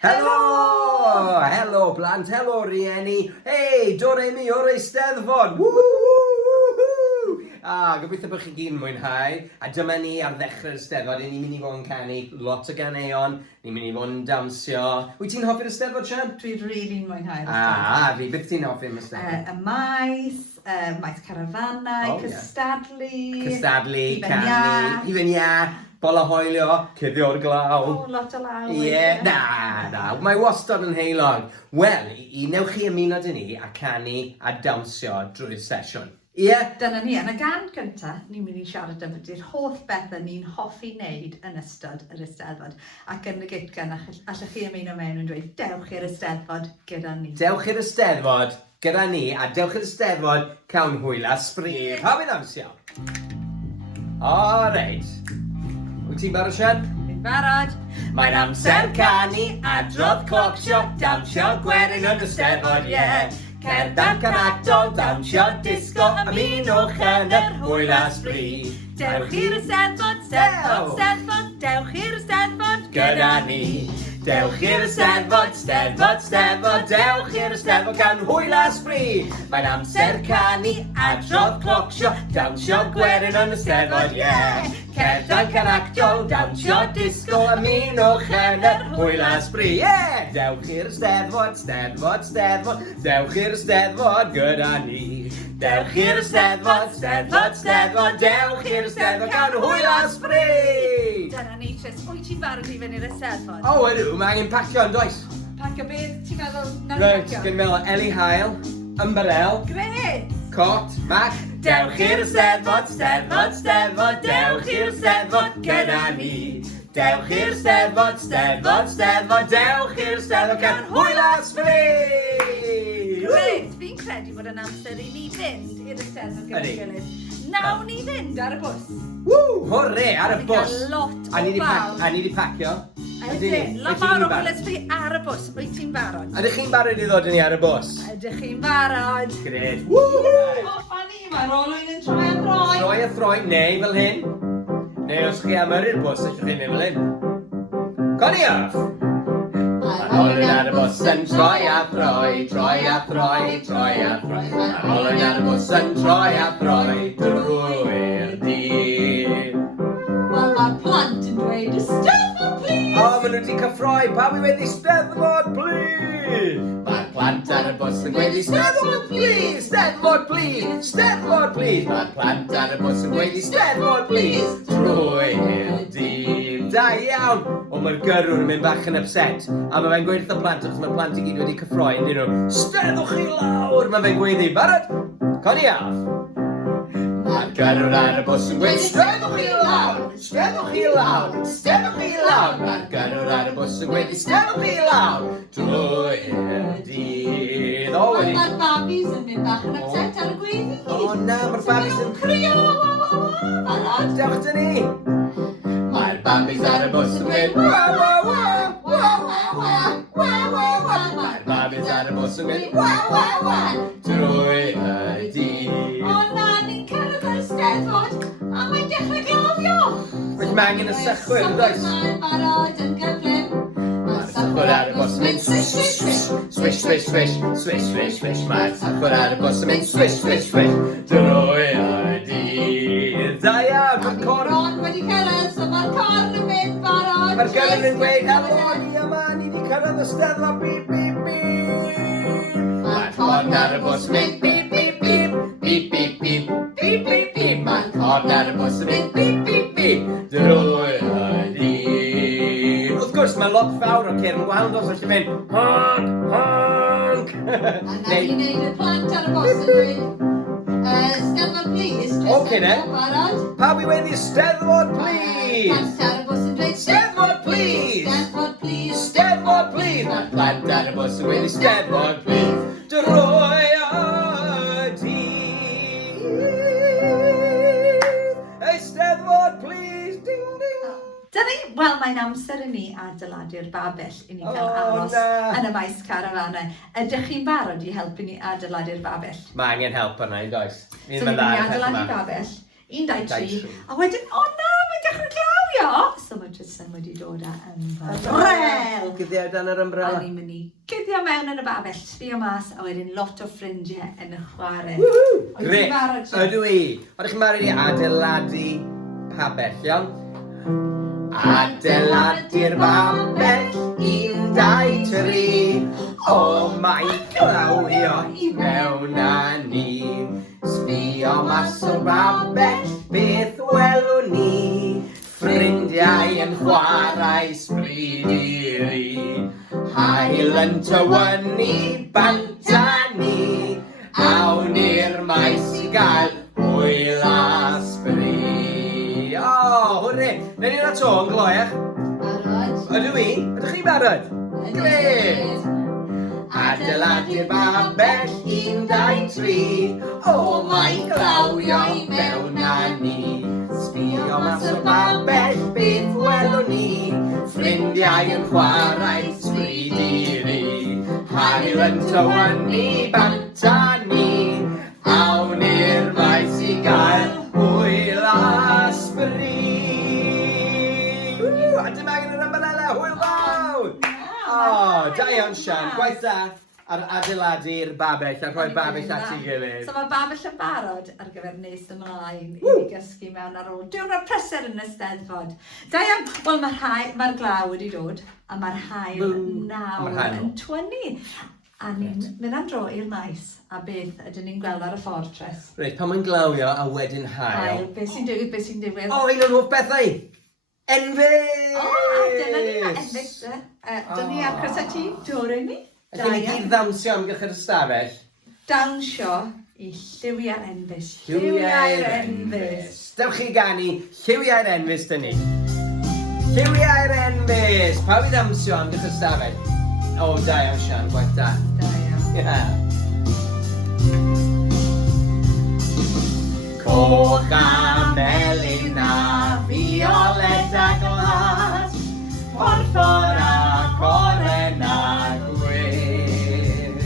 Helo! Helo, blant, helo, rieni. Hei, dod i mi o'r Eisteddfod. Gobeithio bod chi gyd yn mwynhau. A dyma ni ar ddechrau'r Eisteddfod. Ni'n mynd i fod yn canu lot o ganeuon. Ni'n mynd i fod yn dawnsio. Wyt ti'n hoffi'r Eisteddfod, Sian? Dwi'n rili'n mwynhau'r Eisteddfod. Fi, beth ti'n hoffi'r Eisteddfod? Y maes carafanau, cystadlu. Cystadlu, canu, hufen ia, bol o hoelio, cuddio'r glaw. Lot o law. Na. Mae wastad yn heilog. Wel, i newch chi ymuno dyn ni a canu a dawnsio drwy'r sesiwn. Dyna ni, yn y gan gyntaf, ni'n mynd i siarad am ydy'r holl bethau ni'n hoffi wneud yn ystod yr Eisteddfod. Ac yn y gitgan, allwch chi ymuno mewn yn dweud, dewch i'r Eisteddfod gyda ni. Dewch i'r Eisteddfod gyda ni, a dewch i'r Eisteddfod cawn hwyl a sbri. Pa fi'n dawnsio? Reit. Wyt ti'n barod, Sian? Fi'n barod. Mae'n amser canu, adrodd clocsio, dawnsio gwerin yn y Eisteddfod, Cerdded canadol, dawnsio disgo, ymunwch yn yr hwyl a sbri. Dewch i'r Eisteddfod, Steddfod, dewch i'r Eisteddfod gyda ni. Dewch i'r Eisteddfod, Steddfod, dewch i'r Eisteddfod cawn hwyl a sbri. Mae'n amser canu, adrodd clocsio, dawnsio gwerin yn y Eisteddfod, Cerdded canadol, dawnsio disgo, ymunwch yn yr hwyl a sbri. Dewch i'r Eisteddfod, dewch i'r Eisteddfod gyda ni. Dewch i'r Eisteddfod, dewch i'r Eisteddfod cawn hwyl a sbri. Dyna ni, Tris, wyt ti'n barod i fynd i'r Eisteddfod? Ydw, mae angen pacio yn does. Pacio beth ti'n meddwl na'n Reit, pacio? gen meddwl Eli Hael, ymbarel, Gret! cot, bach. Dewch i'r Eisteddfod, dewch i'r Eisteddfod gyda ni. Dewch i'r Eisteddfod, dewch i'r Eisteddfod cawn hwyl a sbri. Gret, fi'n credu bod yn amser i ni fynd i'r Eisteddfod gyda'n gilydd. Nawn ni fynd ar y bws. Hwrre, ar y bws. Fi gael lot o A ni fawr. di pacio. Ydyn, lot fawr o hwyl ysbri ar y bws. Wyt ti'n barod? Ydych chi'n barod i ddod yn ni ar y bws? Ydych chi'n barod? Gred. Hoffa ni, mae'r olwyn yn troi a throi. Troi a throi, neu fel hyn. Neu os chi am yrru'r bws, ydych chi'n neu fel hyn. Coni off! Mae'r olwyn ar y bws yn troi a throi, troi a throi, troi a throi. Mae'r olwyn ar y bws yn troi a throi, drwy'r dydd. Wel, mae'r plant yn dweud Eisteddfod, please! Maen nhw wedi cyffroi, pa wi wedi Eisteddfod, please! Mae'r plant ar y bws yn gweud Eisteddfod, please! Eisteddfod, please! Eisteddfod, please! Mae'r plant ar y bws yn gweud Eisteddfod, please! Drwy'r dydd. Da iawn! Mae'r gyrrwr yn mynd bach yn upset. A mae fe'n gweud wrth y plant, achos mae'r plant i gyd wedi cyffroi, yn dyn nhw, Steddwch chi lawr! Mae fe'n gweud i, barod? Coni off! Mae'r gyrrwr ar y bws yn gweud Steddwch chi lawr! Steddwch chi lawr! Steddwch chi lawr! Mae'r gyrrwr ar y bws yn gweud Steddwch chi lawr! Drwy'r dydd. Wel, mae'r babis yn mynd bach yn upset ar y gweddi. Na, mae'r babis yn crio! Barod? Dewch dyn ni! Mae'r babis ar y bws yn gweud wa wa wa wa wa wa wa wa wa. Mae'r babis ar y bws yn gweud wa wa wa drwy'r dydd. O na, ni'n cyrraedd yr Eisteddfod a mae'n dechrau glawio. Felly mae angen y sychwyr, yn does? Mae'n barod yn gyflym. Mae'r sychwyr ar y bws yn mynd swish swish swish swish swish swish swish swish swish. Mae'r sychwyr ar y bws yn mynd swish swish swish drwy'r dydd. Da iawn, mae'r cor... Ron wedi cyrraedd, so mae'r cor yn mynd barod. Mae'r gyrrwr yn gweud, helo, ni yma, ni wedi cyrraedd y Steddfod, bip, bip, bip. Mae'r corn ar y bws yn mynd bip, bip, bip, bip, bip, bip, bip, bip, bip. Mae'r corn ar y bws yn mynd bip, bip, bip, drwy'r dydd. Wrth gwrs, mae lot fawr o cyrn gwahanol, so chi'n mynd, honk, honk. A na ni'n neud y plant ar y bws yn dweud, Eisteddfod, please. Oce, ne? Barod? Pa wi wedi Steddfod, please? Plant ar y bws yn dweud, Steddfod, please! Eisteddfod, please. Steddfod, please! Mae'r plant ar y bws yn wedi Steddfod, please! Drwy y dydd! Eisteddfod, please! Ding, ding! Dyna ni, wel, mae'n amser i ni adeiladu'r babell i ni cael aros yn y maes carafanau. Ydych chi'n barod i helpu ni adeiladu'r babell? Mae angen help yna, i does? So ni'n mynd i adeiladu babell. 1, 2, 3. A wedyn, o na, mae'n dechrau glawio. o Murchison wedi dod â ymbrel. Gyddi dan yr A umbrella. ni'n mynd i gyddio mewn yn y babell, trio mas, a wedyn lot o ffrindiau yn y chwarae. Gret, ydw i. Oeddech chi'n marw i adeiladu pabell, iawn? Adeiladu'r babell, 1, 2, 3. O, mae'n glawio i mewn â ni. Sbio mas o'r babell, beth welwn ni. Ffrindiau yn chwarae Sbri diri. Hwyl yn tywynnu bant â ni. Awn i'r maes i gael hwyl a Sbri. O, hwrre, newn ni'n ato yn gloiach. Barod? Ydw i? Ydych chi barod? Gret! Adeiladu'r babell, 1, 2, 3. O, mae'n glawio i mewn â ni. Sbio mas o'r babell, beth welwn ni. Ffrindiau yn chwarae Sbri diri. Hwyl yn tywynnu bant â ni. Awn i'r maes i gael hwyl a Sbri. A dyma yn yr ymbarela, hwyl fawr! O, da iawn Sian, gwaith da ar adeiladu'r babell a rhoi babell at ei gilydd. So mae babell yn barod ar gyfer nes ymlaen i gysgu mewn ar ôl diwrnod prysur yn y Steddfod. Da iawn, wel mae'r glaw wedi dod a mae'r haul nawr yn twynu. A ni'n mynd am dro i'r maes a beth ydyn ni'n gweld ar y ffordd tres. Reit, pan mae'n glawio a wedyn hael. Beth sy'n digwydd, beth sy'n digwydd. O, un o'r hoff bethau! Enfys! O, dyna ni, mae enfys. Dyna ni ar Chris a ti, dore ni. Ydych chi gyd ddawnsio amgylch yr ystafell? Dawnsio i lliwiau'r enfys. Lliwiau'r enfys. Dewch chi ganu lliwiau'r enfys dyn ni. Lliwiau'r enfys. Pawb i ddawnsio amgylch yr ystafell? O, da iawn Sian, gwaith da. Da iawn. Coch a melyn a fiolet a glas, porffor a coren a gwyn.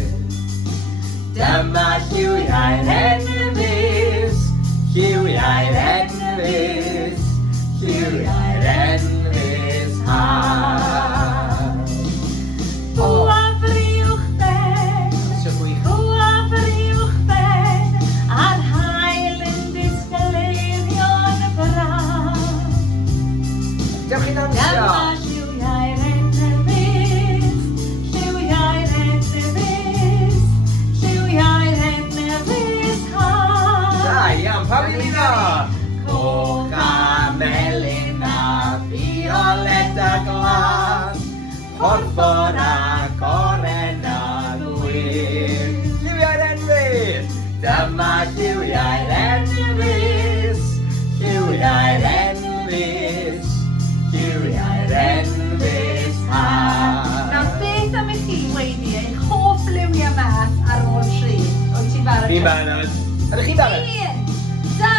Dyma lliwiau'r enfys, lliwiau'r enfys, lliwiau'r enfys ha. O a friwch ben, o a friwch ben, a'r haul yn disgleirio braf. Dewch chi ddawnsio. Dyma lliwiau'r enfys, lliwiau'r enfys, lliwiau'r enfys ha. Da iawn, pa fi lido? Coch a melyn a fiolet a glas, porffor a coren a gwyn. Lliwiau'r enfys! Dyma lliwiau'r enfys, lliwiau'r enfys, lliwiau'r enfys ha. Nawr beth am i chi wedi eich hoff liwiau mas ar ôl tri? Wyt ti'n barod? Fi'n barod. Ydych chi'n barod? 1, 2,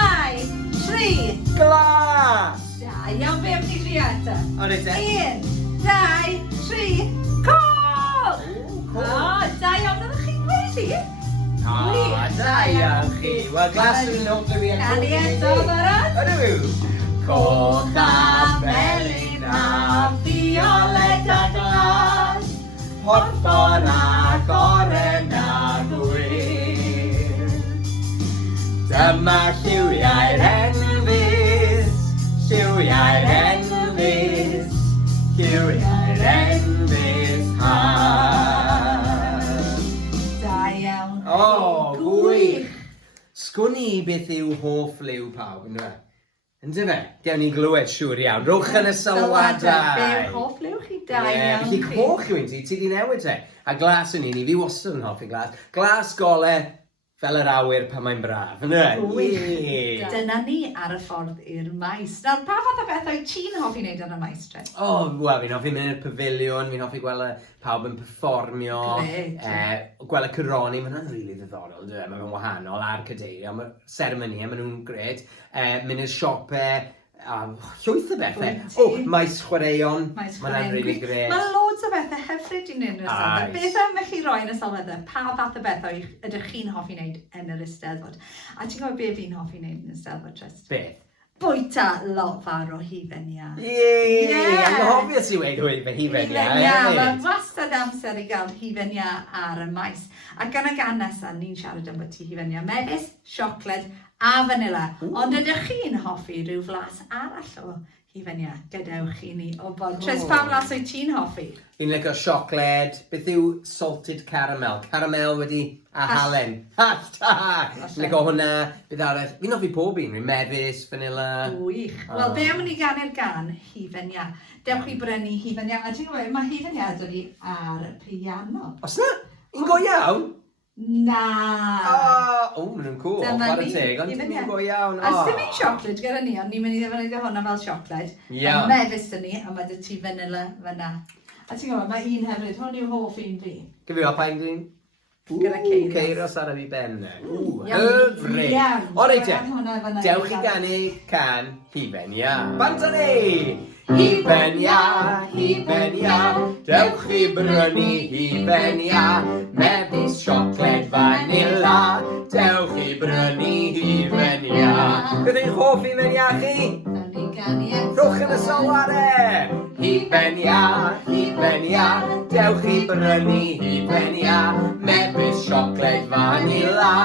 3. Glas! Da, iawn be am ti drio eto? O, reit e? 1, 2, 3, coch! O, da iawn ydych chi wedi? O, da iawn chi. Wel, glas yw'n hoff fi eto. Canu eto, barod? Ydw. Coch a melyn a fiolet a glas, porffor a goren a gwyn. Dyma lliwiau'r enfys, lliwiau'r enfys, lliwiau'r enfys ha. Da iawn. O, gwych! Sgwn i beth yw hoff liw pawb, ynddo fe? Ynddo fe? Dewn ni glywed siŵr iawn. Rwch yn y sylwadau. Be yw'ch hoff liw chi? Da iawn Felly coch yw un ti, ti di newid te. A glas yn un i, fi wastad yn hoffi glas. Glas gole fel yr awyr pan mae'n braf. Ynddo fe? Gwych. Ie. Dyna ni ar y ffordd i'r maes. Nawr, pa fath o bethau ti'n hoffi wneud ar y maes, Tre? O, wel, fi'n hoffi mynd i'r pafiliwn, fi'n hoffi gweld pawb yn perfformio, gweld y cyroni, mae hwnna'n rili ddiddorol, mae fe'n wahanol ar cadeirio, mae'r seremoni, mae nhw'n gred, mynd i'r siopau, llwyth o bethau. O, maes chwaraeon, mae hwnna'n rili gred. Mae loads o bethau hyfryd i wneud yn yr Eisteddfod. Beth am eich chi roi yn y sylweddau? Pa fath o bethau ydych chi'n hoffi wneud yn yr Eisteddfod? A ti'n gwybod beth fi'n hoffi wneud yn yr Eisteddfod, Trist? Beth? Bwyta lot fawr o hufen ia. Ie, Ie. anghofio ti wedi dweud fy hufen ia. Mae wastad amser i gael hufen ia ar y maes. Ac yn y gan nesaf, ni'n siarad am bod ti hufen ia mefus, siocled a vanilla. Ond ydych chi'n hoffi rhyw flas arall o hufen ia? Gadewch i ni o bod. Tres pa flas wyt ti'n hoffi? Fi'n licio siocled. Beth yw salted caramel? Caramel wedi a halen. Hashtag! Fi'n licio hwnna. Beth arall? Fi'n hoffi pob un. Fi'n mefus, vanilla. Wych. Wel, be am ni ganu'r gan hufen ia? Dewch i brynu hufen ia. A ti'n gwybod, mae hufen ia dod i ar y piano. Os na? Un go iawn? Na. O, maen nhw'n cool. Chwarae teg, ond dim un go iawn. A ddim un siocled gyda ni, ond ni'n mynd i ddefnyddio hwnna fel siocled. Iawn. A mefus dyn ni, a mae dy ti vanilla fyna. A ti'n gwybod, mae un hefyd, hwn yw hoff un fi. Gyfio, pa'n glin? Gyda Ceiros. Ceiros ar y fi ben. Hyfryd. O, reit te. Dewch i ganu can hufen ia. Bant ni! Hufen ia, dewch i brynu hufen ia. Mefus siocled vanilla, dewch i brynu hufen ia. Beth yw'ch hoff hufen ia chi? Rwch yn y sylware! Hufen ia, dewch i brynu hufen ia. Mefus siocled vanilla,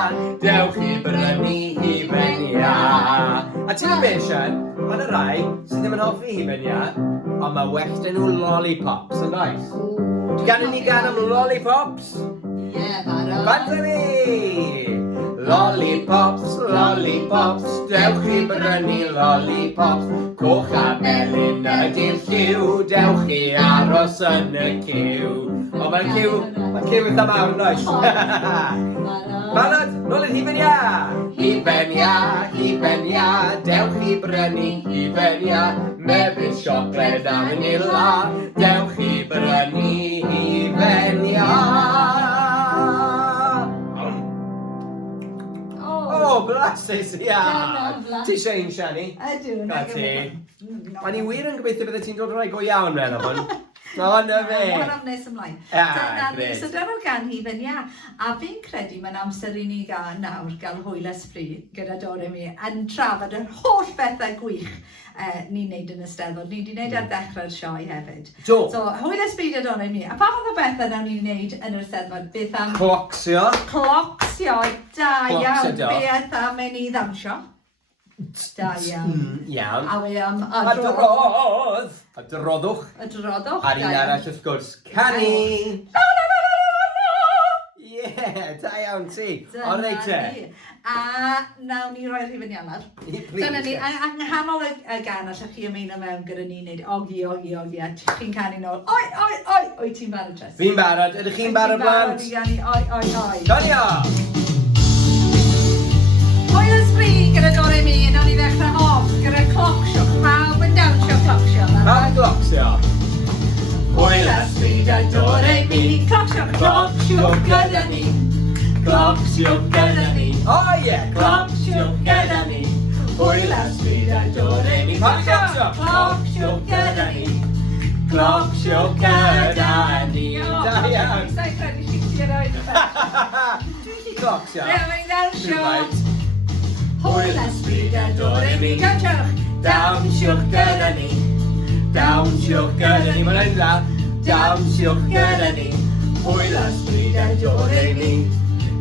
dewch i brynu hufen ia. A ti'n beth, Sian? Mae'n y rai sydd ddim yn hoffi hufen ia, ond mae well dyn nhw lollipops yn oes. Gan ni gan am lollipops? Ie, barod. Bant ni! Lollipops, dewch i brynu lollipops. Coch a melyn ydy'r lliw, dewch i aros yn y ciw. O, mae'n ciw eitha mawr yn oes. Barod, nôl i'r hufen ia! Hufen ia, dewch i brynu hufen ia. Mefus siocled a vanilla, dewch i brynu hufen ia. O, blasus, ia! Ti eisiau un, Siani? Ydw. Na ti. O'n i wir yn gobeithio bydde ti'n dod yn rhoi go iawn mewn o hwn. O, na fe. Hwn am nes ymlaen. Gret. So dyna'r gan hufen ia. A fi'n credu mae'n amser i ni gael nawr gael hwyl Sbri gyda Dore mi yn trafod yr holl bethau gwych ni'n neud yn y Steddfod. Ni wedi neud ar ddechrau'r sioe hefyd. Do. So, hwyl Sbri gyda Dore mi. A pa fath o bethau nawn ni'n neud yn yr Steddfod? Beth am... Clocsio. Clocsio, da iawn. Clocsio, do. Beth am ei ni ddawnsio? Da iawn. Iawn. A we am Adrodd. Adroddwch. Adroddwch. Ar un arall wrth gwrs. Canu. Ie, da iawn ti. O reit te. A nawn ni roi'r hufen iawn ar. Dyna ni, yng nghanol y gan allwch chi ymuno mewn gyda ni wneud ogi, a chi'n canu nôl. Oi, ti'n barod, Tres? Fi'n barod. Ydych chi'n barod, blant? Fi'n barod i ganu, oi. Conio! Hwyl Sbri gyda Dore mi, nawn ni ddechrau off gyda clocsiwch. Pawb yn dawnsio clocsio. Pa'n glocsio? Hwyl Sbri gyda Dore mi, clocsiwch gyda ni. Clocsiwch gyda ni. O ie! Clocsiwch gyda ni. Hwyl Sbri gyda Dore mi, Pa'n glocsio? clocsiwch gyda ni. Clocsiwch gyda ni. Da iawn. Sa'n credu chi ti'n rhoi dy beth. Dwi'n chi glocsio? Ie, mae'n dawnsio. Rhywfaint. Hwyl Sbri gyda Dore mi, gawsiwch. Dawnswch gyda ni. Dawnswch gyda ni. Mae'n ein dda. Dawnswch gyda ni. Hwyl Sbri gyda Dore mi.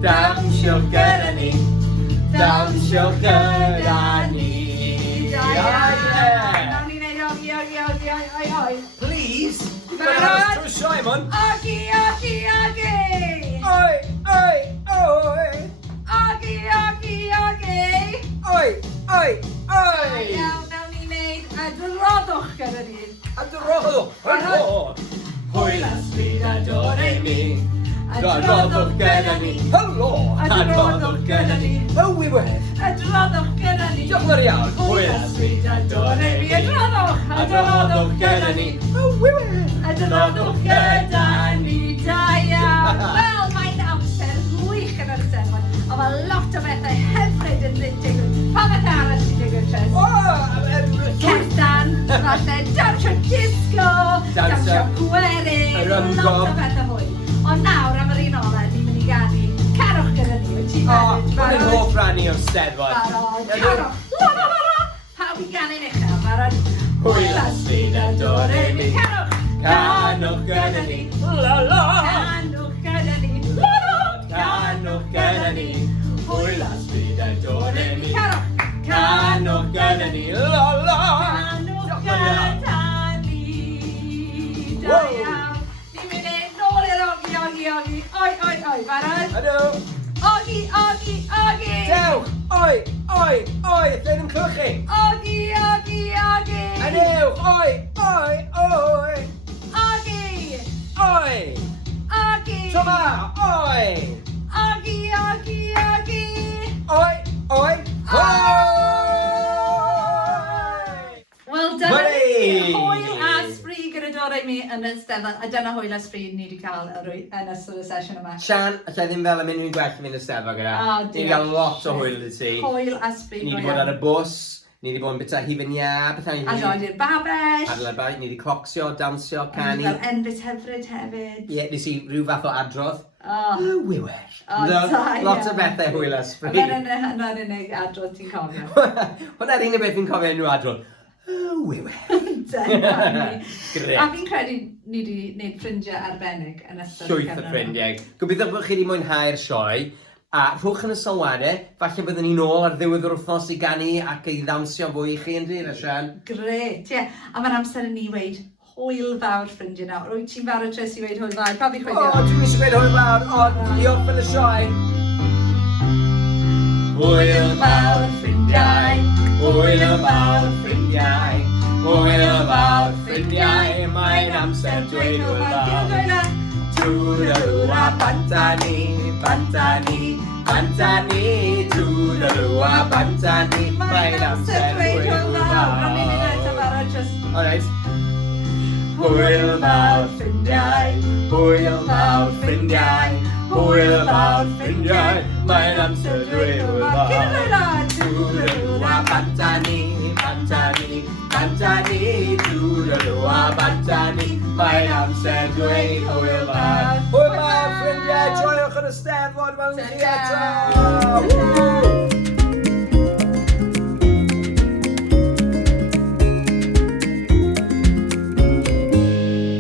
Dawnswch gyda ni. Dawnswch gyda ni. Da iawn. Nawn ni wneud oi. Please. Barod? Dwi'n sioe, mon. Ogi. Oi. Oi. Iawn, nawn ni wneud adroddwch gyda ni. Adroddwch. Hwyl Sbri gyda Dore mi. Adroddwch gyda ni. Helo. Adroddwch gyda ni. Hywyl. Adroddwch gyda ni. Diolch yn fawr iawn. Hwyl Sbri gyda Dore mi. Adroddwch gyda ni. Hywyl. Adroddwch gyda ni. Da iawn. Wel, mae'n amser gwych yn yr Steddfod. Ond mae lot o bethau hyfryd yn digwydd. Pa beth arall sy'n digwydd, Tres? Cerdan, falle dawnsio disgo, dawnsio gwerin, lot o bethau hwy. Ond nawr am yr un ola, ni'n mynd i ganu carwch gyda ni. Wyt ti'n meddwl? Mae'n hoff rannu o'r Steddfod. Barod, carwch. La. Pawb fi gannu'n uchel, barod. Hwyl a sbri yn dod i mi. Canwch gyda ni. La la. Canwch gyda ni. La la. Canwch gyda ni. Hwyl a sbri yn dod i mi. Canwch. Canwch gyda ni. La la. Canwch gyda ni. Da iawn. Ni'n mynd nôl i'r ogi, ogi, ogi. Oi, oi, oi, barod. Ydw. Ogi, ogi, ogi. Dewch. Oi, oi, oi. Lle ddim clywch chi? Ogi, ogi, ogi. Adewch. Oi, oi, oi. Ogi. Oi. Ogi. Tro ma. Oi. Ogi, ogi, ogi. Oi, oi, oi. Wel, dyna Hooray! ni Hwyl a Sbri gyda dorau mi yn y Steddfod, a dyna Hwyl a Sbri ni wedi cael yn ystod y sesiwn yma. Sian, allai ddim fel yn mynd i'n gwell mynd y Steddfod gyda. O, Ni wedi cael lot o hwyl i ti. Hwyl a Sbri Ni go wedi bod ar iawn. y bws, ni wedi bod yn bita hufen ia, bethau A dod i'r babell. Ni wedi clocsio, dansio, canu. Fel enfys hyfryd hefyd. Ie, nes i rhyw fath o adrodd. O. Y wywer. O, da iawn. Lot o bethau hwyl a Sbri. Hwna'n unig adrodd ti'n cofio. Hwna'r unig beth fi'n cofio enw adrodd. Y wywer. Da iawn ni. Grêt. A fi'n credu ni wedi gwneud ffrindiau arbennig yn ystod Llwyth o ffrindiau. Gobeithio bod chi wedi mwynhau'r sioe. A rhwch yn y sylwadau, falle byddwn ni nôl ar ddiwedd yr wythnos i ganu ac i ddawnsio fwy i chi yn dyn, Sian. Gret, ie. A mae'n amser i ni weid hwyl fawr ffrindiau nawr. Wyt ti'n barod Tris i weid hwyl fawr? Pa fi chwyddio? O, dwi'n eisiau gweud hwyl fawr, o, i offen y sioe. Hwyl fawr ffrindiau, hwyl fawr ffrindiau, hwyl fawr ffrindiau, mae'n amser dweud hwyl fawr. Toodaloo a bantani, bantani, bantani, toodaloo a bantani, mae'n amser dweud hwyl fawr. Alright. Hwyl fawr ffrindiau, hwyl fawr ffrindiau, hwyl fawr ffrindiau, mae'n amser dweud hwyl fawr. Toodaloo a bantani, bantani, bantani, toodaloo a bantani, mae'n amser dweud hwyl fawr. Hwyl fawr ffrindiau, joiwch yn y Steddfod fel ni eto!